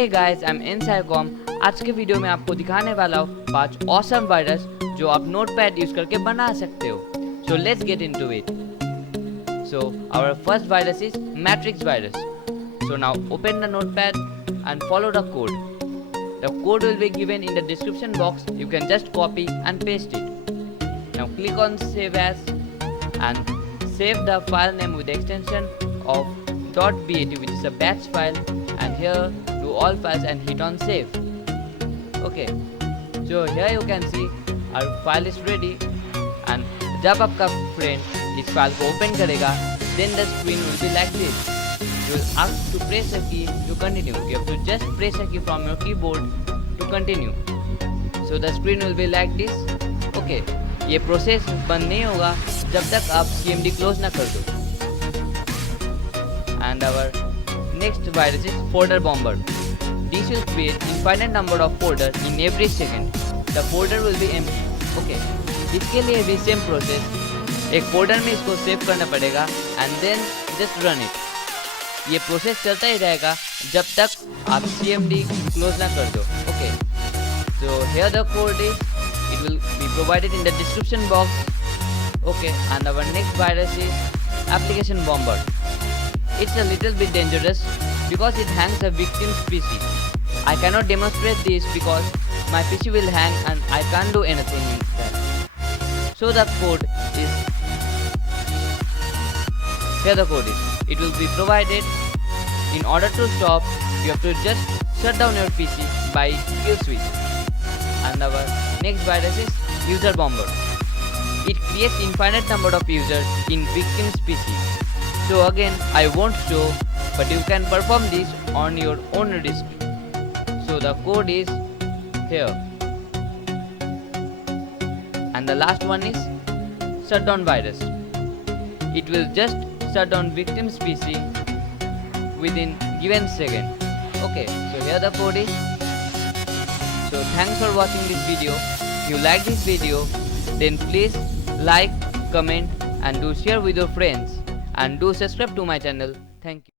Hey guys, I am एनcio Com। आज के वीडियो में आपको दिखाने वाला हूँ 5 ऑसम वायरस जो आप नोटपैड यूज करके बना सकते हो। So let's get into it. So our first virus is matrix virus. So now open the notepad and follow the code. The code will be given in the description box. You can just copy and paste it. Now click on save as and save the file name with the extension of .bat, which is a batch file, and here do all files and hit on save. Okay, so here you can see our file is ready, and जब आपका friend इस file को open करेगा, then the screen will be like this. You will ask to press a key to continue. You have to just press a key from your keyboard to continue. So the screen will be like this. Okay, ये process बंद नहीं होगा जब तक आप cmd close ना कर दो. And our next virus is folder bomber. This will create infinite number of folder in every second. The folder will be empty. Okay, इसके लिए भी same process. एक folder में इसको सेव करना पड़ेगा and then just run it. ये process चलता ही रहेगा जब तक आप cmd क्लोज ना कर दो. Okay, so here the code is, it will be provided in the description box. Okay, and our next virus is application bomber. It's a little bit dangerous because it hangs a victim's PC. I cannot demonstrate this because my PC will hang and I can't do anything instead. So the code is, here the code is, it will be provided. In order to stop, you have to just shut down your PC by kill switch. And our next virus is user bomber. It creates infinite number of users in victim's PC. So again, I won't show, but you can perform this on your own risk. So the code is here. And the last one is shutdown virus. It will just shut down victim's PC within given second. Okay, so here the code is. So thanks for watching this video. If you like this video, then please like, comment and do share with your friends, and do subscribe to my channel. Thank you.